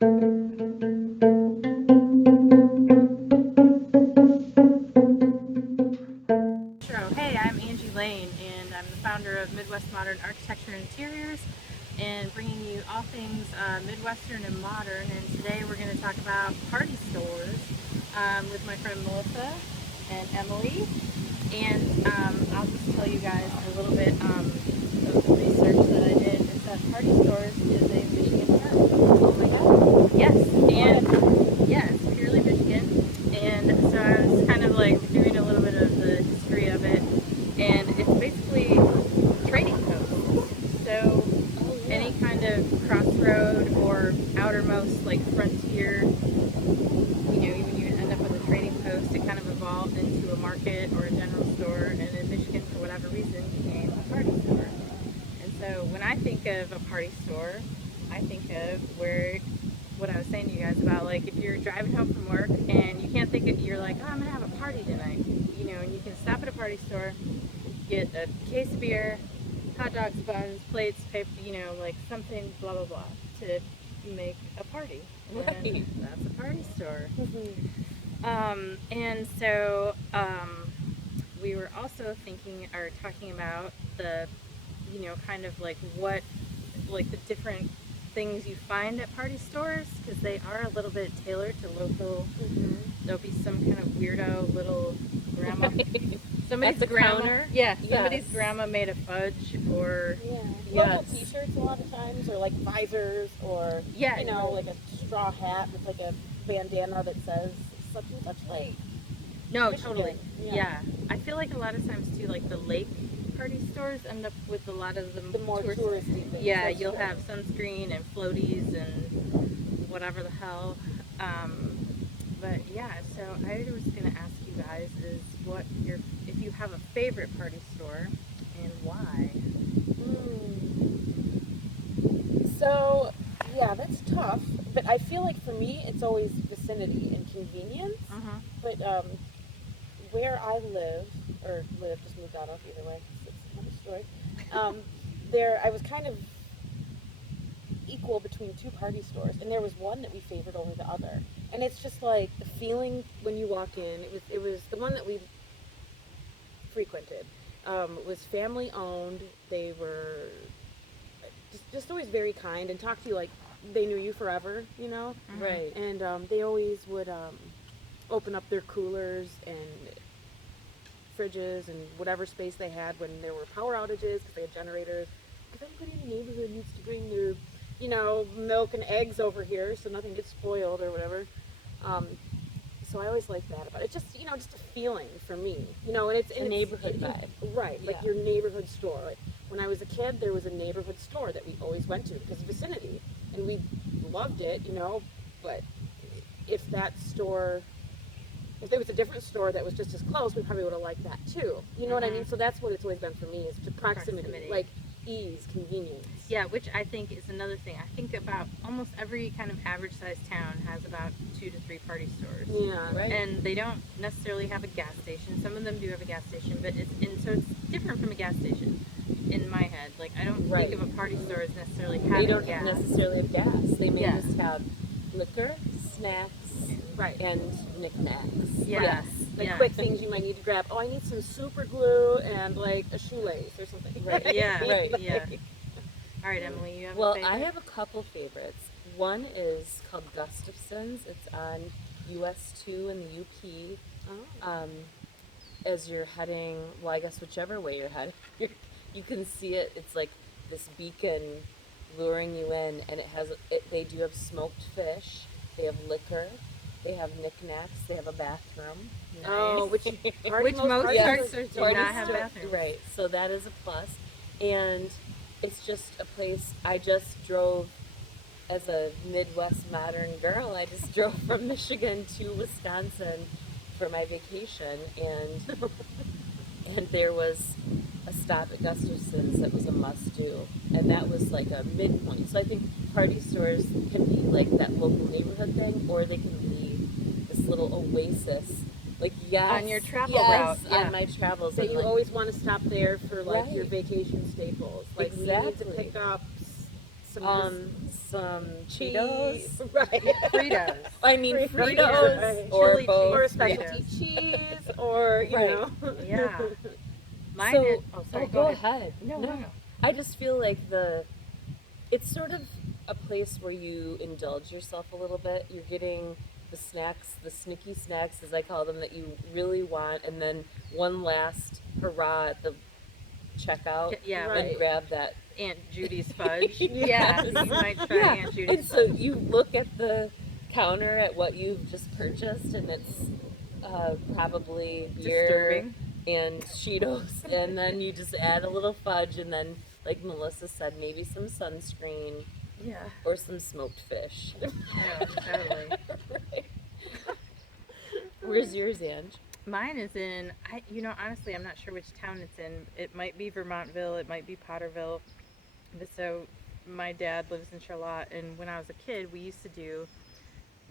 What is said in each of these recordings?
Hey, I'm Angie Lane, and I'm the founder of Midwest Modern Architecture and Interiors, and bringing you all things Midwestern and modern. And today we're going to talk about party stores with my friend Melissa and Emily. And I'll just tell you guys a little bit of the research that I did. Is that party stores is a Michigan term. Oh my God. Yes, and yes, purely Michigan. And so I was kind of like doing a little bit of the history of it, and it's basically trading posts. So any kind of crossroad or outermost like frontier, even you end up with a trading post, it kind of evolved into a market or a general store, and in Michigan, for whatever reason, became a party store. And so when I think of a party store, I think of what I was saying to you guys about, like, if you're driving home from work and you can't think of, you're like, oh, I'm gonna have a party tonight, and you can stop at a party store, get a case of beer, hot dogs, buns, plates, paper, like something, blah blah blah, to make a party. Right. And that's a party store. Mm-hmm. And so we were also talking about the, kind of like the different things you find at party stores, because they are a little bit tailored to local. Mm-hmm. There'll be some kind of weirdo little grandma. Somebody's At the grandma. counter? Yeah, somebody's Yes. grandma made a fudge, or Local T-shirts a lot of times, or like visors, or like a straw hat with like a bandana that says such and such lake. no, Michigan. totally. Yeah. Yeah, I feel like a lot of times too, like the lake party stores end up with a lot of The more touristy things. Yeah, That's you'll true. have sunscreen and floaties and whatever the hell. But yeah, so I was gonna ask you guys is if you have a favorite party store and why. So, yeah, that's tough. But I feel like for me, it's always vicinity and convenience. But where I live, just moved out of either way, it's another story. I was kind of equal between two party stores, and there was one that we favored over the other. And it's just like the feeling when you walk in. It was the one that we frequented. It was family owned. They were just always very kind and talked to you like they knew you forever, Right. And they always would open up their coolers and fridges and whatever space they had when there were power outages, because they had generators. Because everybody in the neighborhood needs to bring their, milk and eggs over here so nothing gets spoiled or whatever. So I always like that about it. It's just, just a feeling for me, and it's a neighborhood vibe. Right, like your neighborhood store. Like when I was a kid, there was a neighborhood store that we always went to because of vicinity, and we loved it, but if there was a different store that was just as close, we probably would have liked that too. You know what I mean? So that's what it's always been for me, is the proximity. Like ease, convenience. Yeah, which I think is another thing. I think about almost every kind of average sized town has about 2 to 3 party stores. Yeah, right. And they don't necessarily have a gas station. Some of them do have a gas station, but so it's different from a gas station in my head. Like, I don't think of a party store as necessarily having They don't gas. necessarily have gas. They may Yeah. just have liquor, snacks, and knickknacks. Yeah. Yes. Like quick things you might need to grab. Oh, I need some super glue and like a shoelace or something. Right. Yeah. Right. Yeah. All right, Emily, you have a Well, favorite? I have a couple favorites. One is called Gustafson's. It's on US 2 in the UP. Oh. As you're heading, well, I guess whichever way you're heading, you can see it. It's like this beacon luring you in, and they do have smoked fish. They have liquor. They have knickknacks. They have a bathroom. Oh, which Which most most party party stores stores do Party not have store- bathrooms. Right, so that is a plus. And it's just a place, I just drove, as a Midwest modern girl, I just drove from Michigan to Wisconsin for my vacation, and there was a stop at Gustafson's that was a must-do, and that was like a midpoint. So I think party stores can be like that local neighborhood thing, or they can be this little oasis. Like, yes, On your travel yes, route, yeah. on my travels. that and, you like, always want to stop there for like your Right. vacation staples. Like we need to Exactly. pick up Some Cheetos. Right. Fritos. I mean Fritos, Fritos right. or Chili both. Or a cheese specialty Fritos. cheese, or, you Right. know. Yeah. Mine So, is. Oh, sorry. go ahead. No. I just feel like it's sort of a place where you indulge yourself a little bit. You're getting the snacks, the sneaky snacks, as I call them, that you really want, and then one last hurrah at the checkout Yeah, Right. and grab that. Aunt Judy's fudge. Yes. Yeah, you might try Yeah, Aunt Judy's and so fudge. you look at the counter at what you've just purchased, and it's probably beer Disturbing. and Cheetos, and then you just add a little fudge, and then, like Melissa said, maybe some sunscreen Yeah. or some smoked fish. Yeah, totally. Right. Where's yours, Ange? Mine is in. Honestly, I'm not sure which town it's in. It might be Vermontville. It might be Potterville. But so, my dad lives in Charlotte, and when I was a kid, we used to do.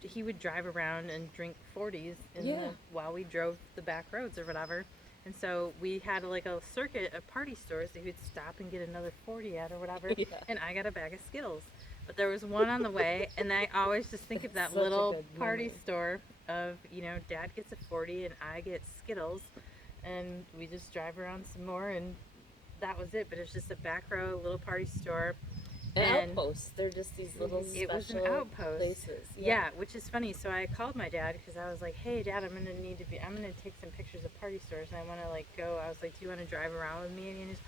He would drive around and drink 40s while we drove the back roads or whatever. And so we had like a circuit of party stores that he would stop and get another 40 at or whatever. Yeah. And I got a bag of Skittles. But there was one on the way, and I always just think of that Such a little good party memory. store of, Dad gets a 40 and I get Skittles. And we just drive around some more, and that was it. But it's just a back row little party store. And outposts. They're just these little special It was an outpost. places. Yeah, which is funny. So I called my dad because I was like, "Hey, Dad, I'm gonna take some pictures of party stores, and I want to like go." I was like, "Do you want to drive around with me?" And he's,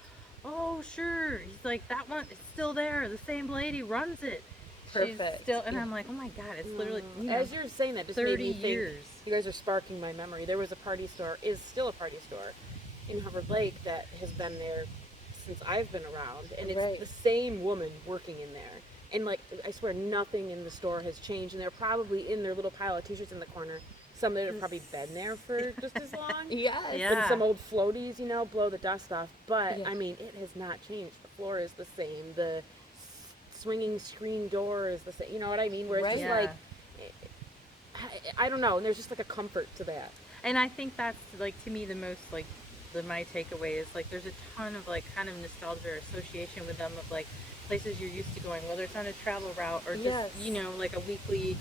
"Oh, sure." He's like, "That one is still there. The same lady runs it. She's Perfect. still." And I'm like, "Oh my God, it's literally As you're saying that, just 30 made me think, years." you guys are sparking my memory. There was a party store, is still a party store in Hubbard Lake that has been there since I've been around, and it's Right. the same woman working in there. And like, I swear, nothing in the store has changed, and they're probably in their little pile of t-shirts in the corner. Some that have probably been there for just as long. Yes. Yeah. And some old floaties, blow the dust off. But, Yeah. I mean, it has not changed. The floor is the same. The swinging screen door is the same. You know what I mean? Where it's Right. just Yeah. like, I don't know. And there's just like a comfort to that. And I think that's like to me the most like my takeaway is like there's a ton of like kind of nostalgia or association with them of like places you're used to going, whether it's on a travel route or just Yes. like a weekly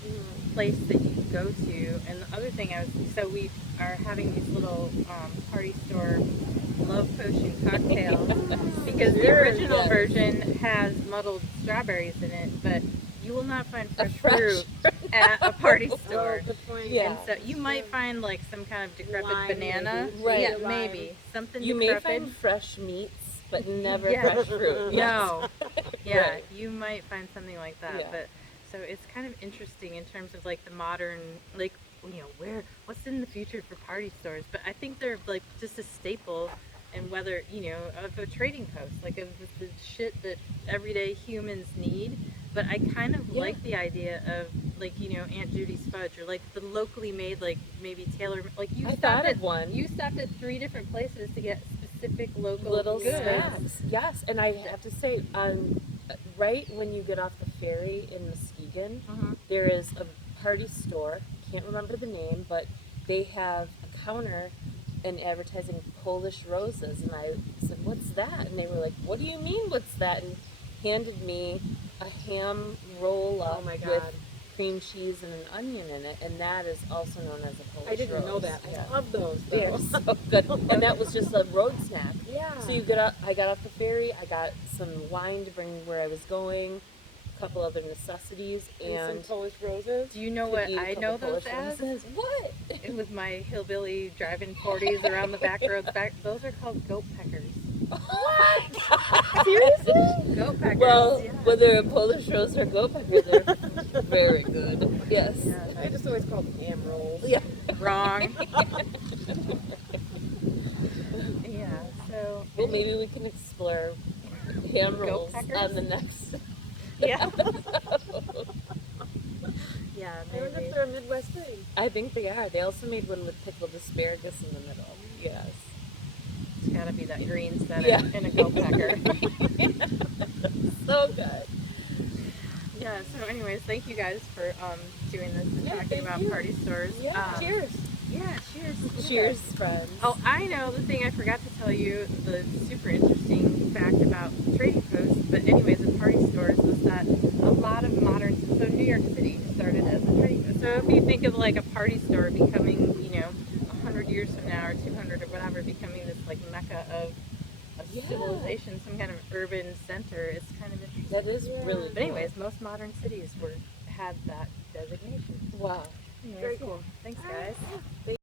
place that you go to. And the other thing we are having these little party store love potion cocktails because the original Yes. version has muddled strawberries in it, but you will not find fresh fresh- fruit at a party store. Oh, good point. Yeah. And so you might find like some kind of decrepit Lime, banana. maybe. Right. Yeah, Lime. maybe. Something You may decrepit. find fresh meats, but never Yeah. fresh fruit. Yes. No. Yeah, Right. you might find something like that. Yeah. But so it's kind of interesting in terms of like the modern, like, what's in the future for party stores. But I think they're like just a staple and whether, of a trading post, like of the shit that everyday humans need. But I kind of Yeah. like the idea of like, Aunt Judy's fudge or like the locally made, like maybe tailor, like I thought of one. You stopped at 3 different places to get specific local Little goods. snacks. Yes, and I have to say, right when you get off the ferry in Muskegon, Mhm. there is a party store. Can't remember the name, but they have a counter and advertising Polish roses. And I said, "What's that?" And they were like, "What do you mean, what's that?" And handed me a ham roll up Oh my with God. cream cheese and an onion in it, and that is also known as a Polish I didn't know rose. that. Yeah. I love those, They're though. so good, and that was just a road snack. Yeah. So you get up. I got off the ferry. I got some wine to bring where I was going, a couple other necessities, and some and Polish roses. Do you know could what eat a I couple know those Polish as? roses. What? It was my hillbilly driving 40s around the back roads. Those are called goat peckers. What? Seriously? Goat peckers. Well, yeah. whether a Polish rose or goat pecker, they're very good. Yes. Yeah. I just always called them ham rolls. Yeah. Wrong. Yeah. So. Well, maybe we can explore ham Goat rolls peckers? on the next. Yeah. Yeah. I wonder Maybe. if they're a Midwest thing. I think they are. They also made one with pickled asparagus in the middle. Yes. It's gotta be that green setting Yeah. in a goat pecker. So good. Yeah. So, anyways, thank you guys for doing this and Yeah, talking thank about you. party stores. Yeah. Cheers. Yeah. Cheers. Cheers. Cheers, friends. Oh, I know the thing I forgot to tell you, the super interesting fact about trading posts, but anyways, at party stores, was that a lot of modern, so New York City started as a trading post. So if you think of like a party store becoming, 100 years from now or 200 or whatever, becoming this like mecca of a civilization, some kind of urban center, it's kind of interesting. That is really But anyways, most modern cities had that designation. Wow. Anyways, Very cool. Thanks, guys.